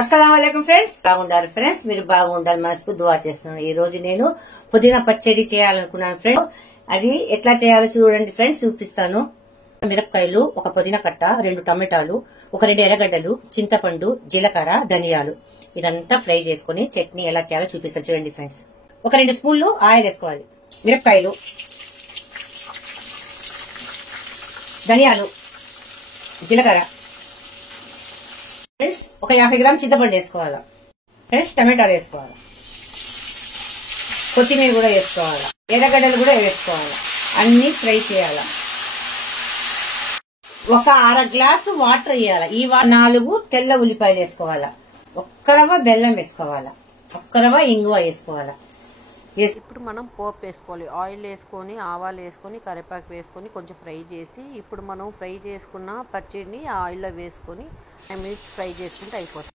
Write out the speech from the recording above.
అస్సలాముఅలైకుం friends, బాగుండాలి friends. మీరు బాగుండాలి మనసుకు దువా చేస్తున్నాను. ఈ రోజు నేను పుదీనా పచ్చడి చేయాలనుకున్నాను ఫ్రెండ్స్. అది ఎట్లా చేయాలో చూడండి ఫ్రెండ్స్, చూపిస్తాను. మిరపకాయలు, ఒక పుదీనా కట్ట, 2 టమాటాలు, ఒక 2 ఎర్రగడ్డలు, చింతపండు, జీలకర్ర, ధనియాలు, ఇదంతా ఫ్రై చేసుకుని చట్నీ ఎలా చేయాలో చూపిస్తాను చూడండి ఫ్రెండ్స్. ఒక 2 స్పూన్లు ఆయిల్ వేసుకోవాలి. మిరపకాయలు, ధనియాలు, జీలకర్ర ఫ్రెండ్స్, ఒక 50 గ్రాముల చింతపండు వేసుకోవాలా ఫ్రెండ్స్. టమాటాలు వేసుకోవాలి, కొత్తిమీర కూడా వేసుకోవాలా, ఎర్రగడ్డలు కూడా వేసుకోవాలా. అన్ని ఫ్రై చేయాలా. ఒక 1/2 గ్లాసు వాటర్ వేయాలా. ఈ 4 తెల్ల ఉల్లిపాయలు వేసుకోవాలా. ఒక్క రవ్వ బెల్లం వేసుకోవాలా. ఒక్క రవ్వ ఇంగువ వేసుకోవాలా. ఇప్పుడు మనం పోపు వేసుకోవాలి. ఆయిల్ వేసుకొని, ఆవాలు వేసుకొని, కరివేపాకు వేసుకొని కొంచెం ఫ్రై చేసి, ఇప్పుడు మనం ఫ్రై చేసుకున్న పచ్చడిని ఆయిల్లో వేసుకొని 5 మినిట్స్ ఫ్రై చేసుకుంటే అయిపోతుంది.